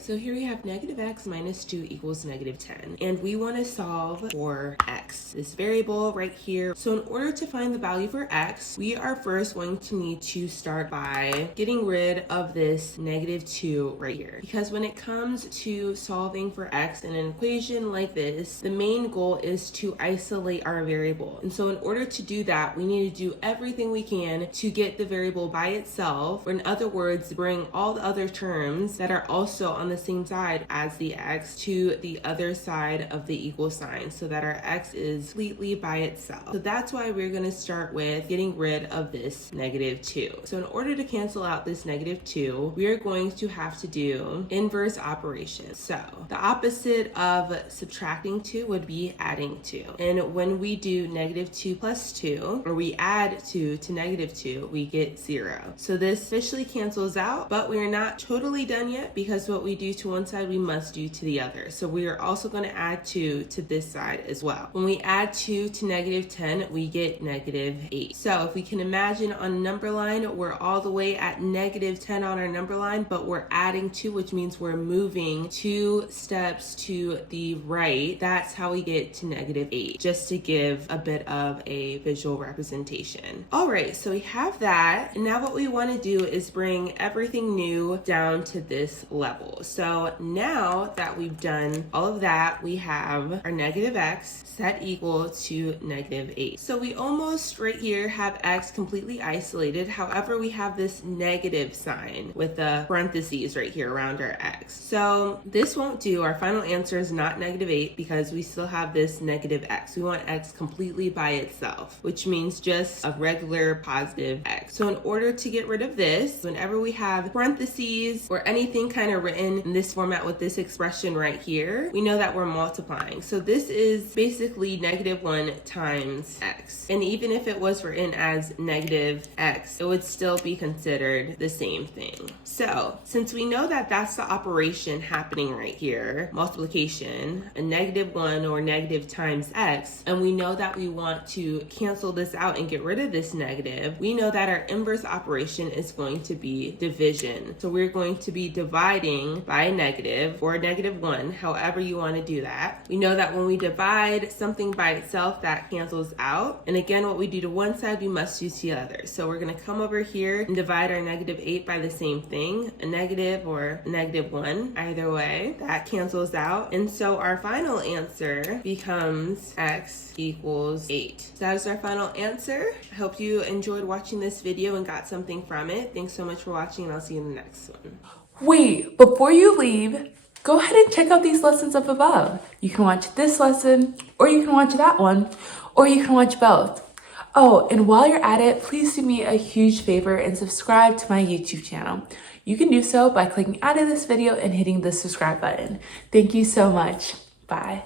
right, so here we have negative x minus 2 equals negative 10. And we want to solve for x, this variable right here. So in order to find the value for x, we are first going to need to start by getting rid of this negative 2 right here. Because when it comes to solving for x in an equation like this, the main goal is to isolate our variable. And so in order to do that, we need to do everything we can to get the variable by itself, or in other words, bring all the other terms that are also on the same side as the x to the other side of the equal sign so that our x is completely by itself. So that's why we're going to start with getting rid of this negative 2. So in order to cancel out this negative 2, we are going to have to do inverse operations. So the opposite of subtracting 2 would be adding 2. And when we do negative 2 plus 2, or we add 2 to negative 2, we get 0. So this officially cancels out, but we are not totally done yet because what we do to one side, we must do to the other. So we are also going to add 2 to this side as well. When we add 2 to negative 10, we get negative 8. So if we can imagine on a number line, we're all the way at negative 10 on our number line, but we're adding 2, which means we're moving 2 steps to the right. That's how we get to negative 8, just to give a bit of a visual representation. All right, so we have that. And now what we want to do is bring everything new down to this level. So now that we've done all of that, we have our negative x set equal to negative 8. So we almost right here have x completely isolated. However, we have this negative sign with the parentheses right here around our x. So this won't do. Our final answer is not negative 8 because we still have this negative x. We want x completely by itself, which means just a regular positive x. So in order to get rid of this, whenever we have parentheses or anything kind of written in this format with this expression right here, we know that we're multiplying. So this is basically negative 1 times x. And even if it was written as negative x, it would still be considered the same thing. So since we know that that's the operation happening right here, multiplication, a negative 1 or negative times x, and we know that we want to cancel this out and get rid of this negative, we know that our inverse operation is going to be division. So we're going to be dividing by a negative or a negative 1, however you want to do that. We know that when we divide something by itself, that cancels out. And again, what we do to one side, we must do to the other. So we're going to come over here and divide our negative 8 by the same thing, a negative or a negative 1. Either way, that cancels out. And so our final answer becomes x equals 8. So that is our final answer. I hope you enjoyed watching this video and got something from it. Thanks so much for watching, and I'll see you in the next one. Wait, before you leave, go ahead and check out these lessons up above. You can watch this lesson, or you can watch that one, or you can watch both. Oh, and while you're at it, please do me a huge favor and subscribe to my YouTube channel. You can do so by clicking out of this video and hitting the subscribe button. Thank you so much. Bye.